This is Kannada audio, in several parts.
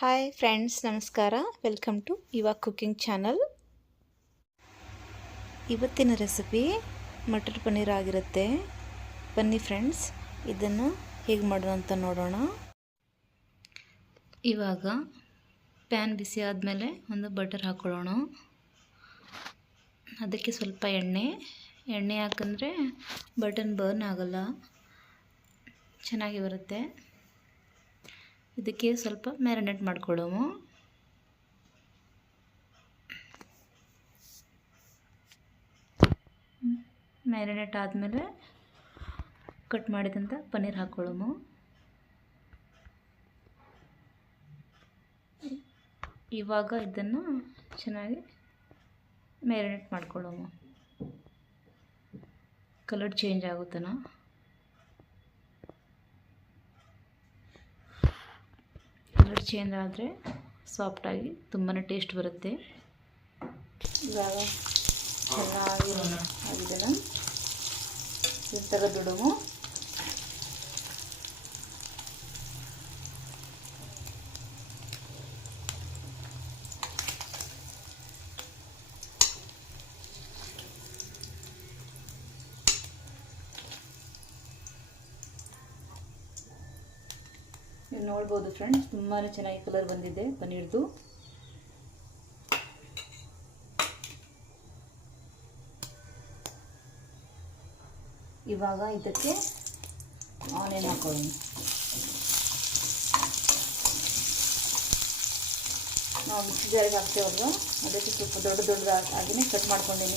ಹಾಯ್ ಫ್ರೆಂಡ್ಸ್ ನಮಸ್ಕಾರ ವೆಲ್ಕಮ್ ಟು ಇವಾಗ ಕುಕ್ಕಿಂಗ್ ಚಾನಲ್ ಇವತ್ತಿನ ರೆಸಿಪಿ ಮಟರ್ ಪನ್ನೀರ್ ಆಗಿರುತ್ತೆ ಬನ್ನಿ ಫ್ರೆಂಡ್ಸ್ ಇದನ್ನು ಹೇಗೆ ಮಾಡೋಣ ಅಂತ ನೋಡೋಣ ಇವಾಗ ಪ್ಯಾನ್ ಬಿಸಿ ಆದಮೇಲೆ ಒಂದು ಬಟರ್ ಹಾಕೊಳ್ಳೋಣ ಅದಕ್ಕೆ ಸ್ವಲ್ಪ ಎಣ್ಣೆ ಎಣ್ಣೆ ಹಾಕಂದ್ರೆ ಬಟನ್ ಬರ್ನ್ ಆಗೋಲ್ಲ ಚೆನ್ನಾಗಿ ಬರುತ್ತೆ ಇದಕ್ಕೆ ಸ್ವಲ್ಪ ಮ್ಯಾರಿನೇಟ್ ಮಾಡ್ಕೊಳ್ಳೋವು ಮ್ಯಾರಿನೇಟ್ ಆದಮೇಲೆ ಕಟ್ ಮಾಡಿದಂಥ ಪನ್ನೀರ್ ಹಾಕ್ಕೊಳ್ಳು ಇವಾಗ ಇದನ್ನು ಚೆನ್ನಾಗಿ marinate ಮಾಡ್ಕೊಳ್ಳೋವು colour change ಆಗುತ್ತಾನ colour change ಆದರೆ ಸಾಫ್ಟಾಗಿ ತುಂಬಾ ಟೇಸ್ಟ್ ಬರುತ್ತೆ ಇವಾಗ ಚೆನ್ನಾಗಿರೋಣ ಆಗಿದೆ ಈ ಇಂಥ ದುಡಮು ನೋಡ್ಬೋದು ಫ್ರೆಂಡ್ಸ್ ತುಂಬಾ ಚೆನ್ನಾಗಿ ಕಲರ್ ಬಂದಿದೆ ಪನ್ನೀರ್ದು ಇವಾಗ ಇದಕ್ಕೆ ಆನ್ ಹಾಕೊಳ್ಳಿ ನಾವು ಮಿಕ್ಸಿ ಜಾರಿಗೆ ಹಾಕ್ತೇವಲ್ವ ಅದಕ್ಕೆ ಸ್ವಲ್ಪ ದೊಡ್ಡ ದೊಡ್ಡದಾಗಿ ಕಟ್ ಮಾಡ್ಕೊಂಡೀನಿ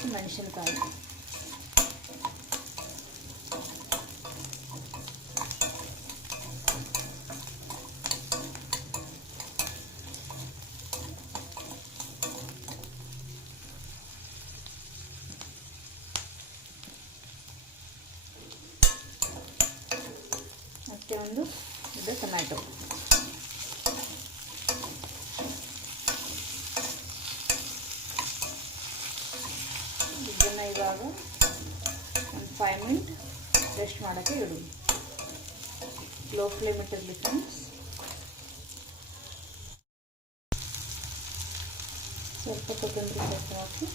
పచ్చి మెణసినకాయలు అంటే ముందు ఇదే టమాటో ಫೈವ್ ಮಿನಿಟ್ ರೆಸ್ಟ್ ಮಾಡೋಕ್ಕೆ ಇಡು ಲೋ ಫ್ಲೇಮ್ ಇಟ್ಟಿರಲಿ ಫ್ರೆಂಡ್ಸ್ ಸ್ವಲ್ಪ ಕೊತ್ತಂಬರಿ ಸೊಪ್ಪು ಹಾಕಿ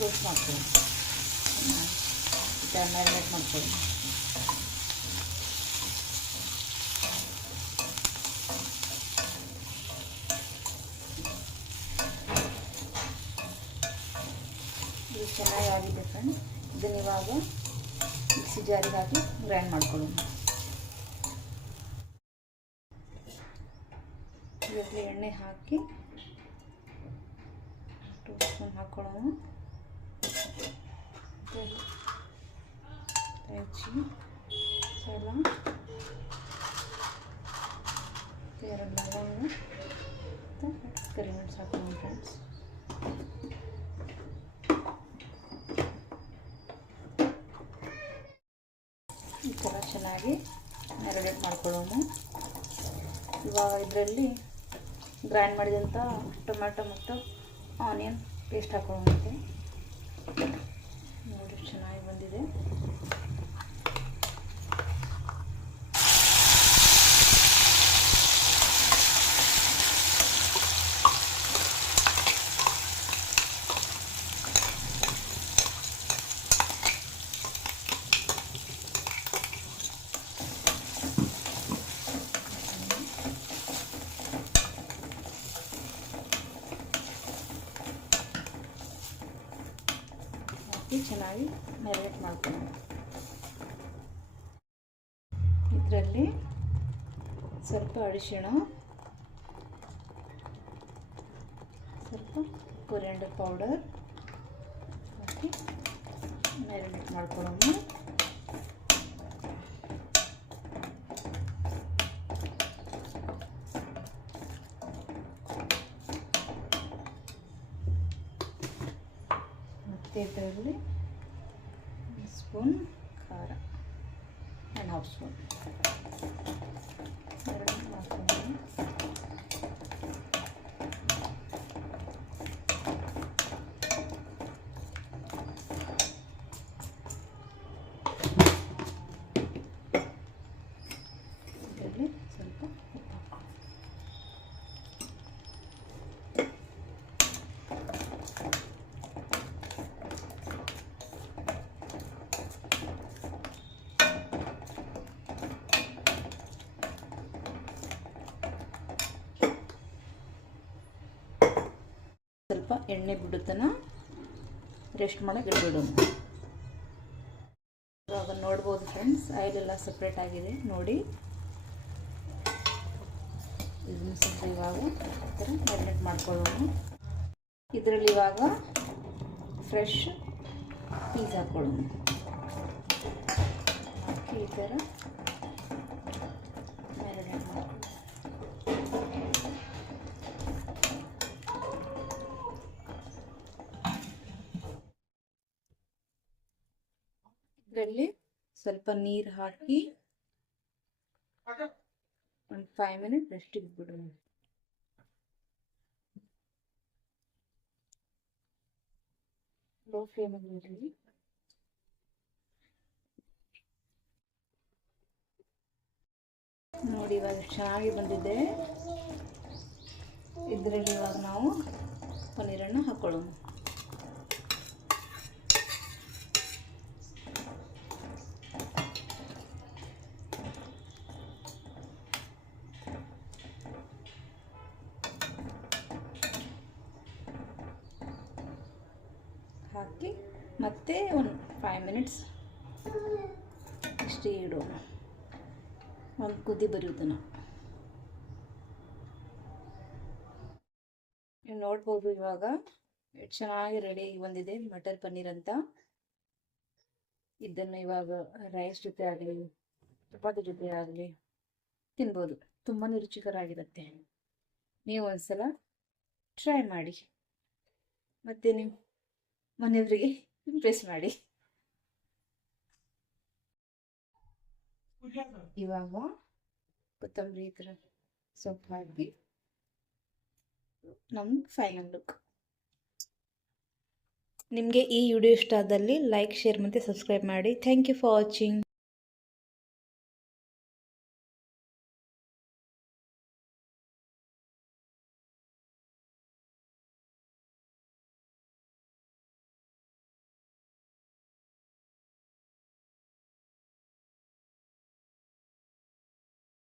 ರೋಸ್ಟ್ ಮಾಡ್ತೀನಿ ಮ್ಯಾರಿನೇಟ್ ಮಾಡ್ಕೊಳ್ಳಿ ಚೆನ್ನಾಗಿ ಆಗಿದೆ ಫ್ರೆಂಡ್ಸ್ धन्यवाद मिक्सर जारी રાખી ಗ್ರೈಂಡ್ ಮಾಡ್ಕೊಳ್ಳೋಣ ಈಗ ಇಲ್ಲಿ ಎಣ್ಣೆ ಹಾಕಿ ಟೂ ಸ್ಪೂನ್ ಹಾಕೊಳ್ಳೋಣ ಹಾತ್ತಿ ಚેરಣ ಚેરಣ ಮಾಡ್್್್್್್್್್್್್್್್್್್್್್್್್್್್್್್್್್್್್್್್್್್್್್್್್್್್್್್್್್್್್್್್್್್್್್್್್್್್್್್್್್್್್್್್್್್್್್್್್್್್್್್್್್್್್್್್್್್್್್್್್್್್್್್್್್್್್್್್್್್್್್್್್್್್್್್್್್್್್್್್್್್್್್್್್್್್್್್್್್್್್್್್್್್್್್್್್್್್್್್್್್್್್್್್್್್್್್್ ಚೆನ್ನಾಗಿ ಮ್ಯಾರಿನೇಟ್ ಮಾಡ್ಕೊಳ್ಳೋಣ ಇವಾಗ ಇದರಲ್ಲಿ ಗ್ರೈಂಡ್ ಮಾಡಿದಂಥ ಟೊಮೆಟೊ ಮತ್ತು ಆನಿಯನ್ ಪೇಸ್ಟ್ ನೋಡಿ ಚೆನ್ನಾಗಿ ಬಂದಿದೆ అది మెరగట్టుకున్నాను ఇదరల్లి స్వల్ప అడిషణ స్వల్ప కొరియాండర్ పౌడర్ మెరగట్ మడుకోవడము ఇద్దరు spoon kara and half ಸ್ವಲ್ಪ ಎಣ್ಣೆ ಬಿಡುತ್ತನ ರೆಸ್ಟ್ ಮಾಡಕ್ಕೆ ಇಟ್ಬಿಡೋಣ ಇವಾಗ ನೋಡ್ಬೋದು ಫ್ರೆಂಡ್ಸ್ ಆಯಿಲ್ ಎಲ್ಲ ಸಪ್ರೇಟ್ ಆಗಿದೆ ನೋಡಿ ಇವಾಗ ಈ ಥರ ಮ್ಯಾರಿನೇಟ್ ಮಾಡ್ಕೊಳ್ಳೋಣ ಇದರಲ್ಲಿ ಇವಾಗ ಫ್ರೆಶ್ ಪೀಸ್ ಹಾಕ್ಕೊಳ್ಳೋಣ ಈ ಥರ ಮ್ಯಾರಿನೇಟ್ ಮಾಡ್ಕೊಳ್ಳೋಣ ಸ್ವಲ್ಪ ನೀರು ಹಾಕಿ ಒಂದು five minute rest ಇಟ್ಬಿಡೋ low flame ನೋಡಿ ಇವಾಗ ಚೆನ್ನಾಗಿ ಬಂದಿದೆ ಇದರಲ್ಲಿ ಇವಾಗ ನಾವು ಪನ್ನೀರನ್ನು ಹಾಕೊಳ್ಳೋಣ ಮತ್ತೆ ಒಂದು ಫೈವ್ ಮಿನಿಟ್ಸ್ ಒಂದು ಕುದ್ದಿ ಬರೆಯೋದು ನಾವು ನೀವು ನೋಡ್ಬೋದು ಇವಾಗ ಚೆನ್ನಾಗಿ ರೆಡಿ ಬಂದಿದೆ ಮಟರ್ ಪನ್ನೀರ್ ಅಂತ ಇದನ್ನು ಇವಾಗ ರೈಸ್ ಜೊತೆ ಆಗಲಿ ಚಪಾತಿ ಜೊತೆ ಆಗಲಿ ತಿನ್ಬೋದು ತುಂಬಾ ರುಚಿಕರ ಆಗಿರುತ್ತೆ ನೀವು ಒಂದ್ಸಲ ಟ್ರೈ ಮಾಡಿ ಮತ್ತೆ ಮನೆಯವರಿಗೆ ಇಂಪ್ರೆಸ್ ಲುಕ್ ನಿಮಗೆ ಈ ವಿಡಿಯೋ ಇಷ್ಟ ಆದಲ್ಲಿ ಲೈಕ್ ಶೇರ್ ಮತ್ತೆ ಸಬ್ಸ್ಕ್ರೈಬ್ ಮಾಡಿ ಥ್ಯಾಂಕ್ ಯು ಫಾರ್ ವಾಚಿಂಗ್